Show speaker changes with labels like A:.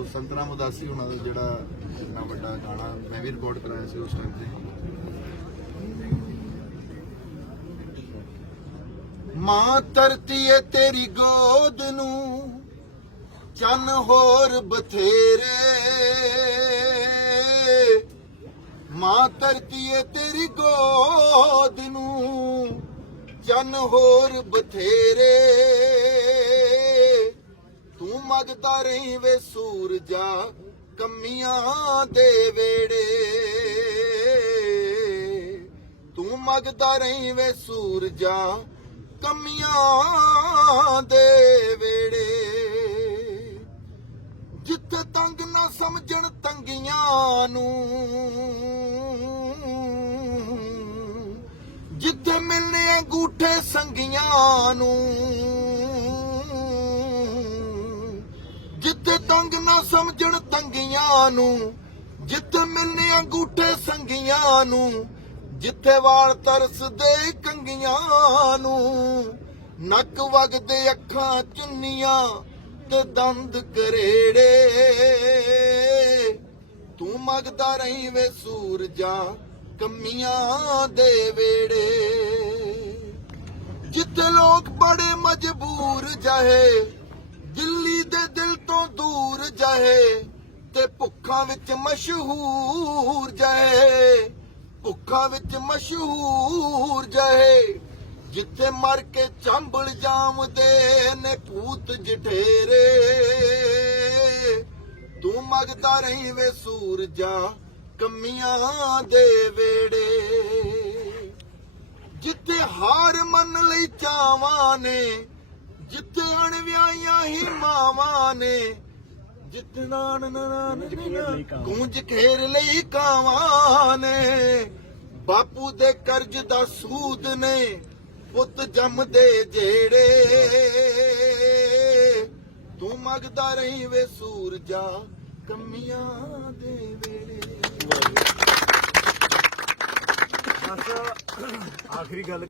A: ਸੋ ਸੰਤਰਾਮ ਉਦਾਸੀ ਉਹਨਾਂ ਦਾ ਜਿਹੜਾ ਇੰਨਾ ਵੱਡਾ ਗਾਣਾ ਮੈਂ ਵੀ ਰਿਕਾਰਡ ਕਰਾਇਆ ਸੀ ਉਸ ਟਾਈਮ ਤੇ। ਮਾਂ ਧਰਤੀ ਏ ਤੇਰੀ ਗੋਦ ਨੂੰ, ਚੰਨ ਹੋਰ ਬਥੇਰੇ। ਮਾਂ ਧਰਤੀ ਏ ਤੇਰੀ ਗੋਦ ਨੂੰ, ਚੰਨ ਹੋਰ ਬਥੇਰੇ। ਤੂੰ ਰਹੀ ਵੇ ਸੂਰਜਾ, ਕਮੀਆਂ ਦੇ ਵੇੜੇ। ਤੂੰ ਮੰਗਦਾ ਰਹੀ ਵੇ ਸੂਰਜਾ, ਕਮੀਆਂ ਦੇ ਵੇੜੇ। ਜਿੱਥੇ ਤੰਗ ਨਾ ਸਮਝਣ ਤੰਗੀਆਂ ਨੂੰ, ਜਿੱਥੇ ਮਿਲਨੇ ਅੰਗੂਠੇ ਸੰਗੀਆਂ ਨੂੰ ਜਿੱਥੇ ਤੰਗ ਨਾ ਸਮਝਣ ਤੰਗੀਆਂ ਨੂੰ, ਜਿੱਥੇ ਮਿਲਨੇ ਅੰਗੂਠੇ ਸੰਗੀਆਂ ਨੂੰ, ਜਿੱਥੇ ਵਾਲ ਤਰਸਦੇ ਕੰਗੀਆਂ ਨੂੰ। ਨੱਕ ਵਗਦੇ ਅੱਖਾਂ ਚੁੰਨੀਆਂ ਤੇ ਦੰਦ ਕਰੇੜੇ। ਤੂੰ ਮੰਗਦਾ ਰਹੀ ਵੇ ਸੂਰਜਾ ਕੰਮੀਆਂ ਦੇ ਵੇੜੇ। ਜਿੱਥੇ ਲੋਕ ਬੜੇ ਮਜਬੂਰ ਜਹੇ, ਦਿੱਲੀ ਦੇ ਦਿਲ ਤੋਂ ਦੂਰ ਜਾਏ ਤੇ ਭੁੱਖਾਂ ਵਿੱਚ ਮਸ਼ਹੂਰ ਜਾਏ। ਭੁੱਖਾਂ ਵਿੱਚ ਮਸ਼ਹੂਰ ਜਾਏ। ਜਿੱਥੇ ਮਰ ਕੇ ਚੰਬਲ ਜਾਮਦੇ ਨੇ ਭੂਤ ਜਠੇਰੇ। ਤੂੰ ਮਗਦਾ ਰਹੀ ਵੇ ਸੂਰਜਾ ਕਮੀਆਂ ਦੇ ਵੇੜੇ। ਜਿੱਥੇ ਹਾਰ ਮੰਨ ਲਈ ਚਾਵਾਂ ਨੇ ਹੀ ਮਾਵਾਂ ਨੇ। ਜਿੱਥੇ ਨਾਨ ਗੂੰਜ ਘੇਰ ਲਈ ਕਾਵਾਂ ਨੇ। ਬਾਪੂ ਦੇ ਕਰਜ਼ ਦਾ ਸੂਦ ਨੇ, ਪੁੱਤ ਜੰਮਦੇ ਜਿਹੜੇ ਤੂੰ ਮੰਗਦਾ ਰਹੀ ਵੇ ਸੂਰਜਾ ਕੰਮੀਆਂ ਦੇ ਵੇੜੇ
B: ਬਸ ਆਖਰੀ ਗੱਲ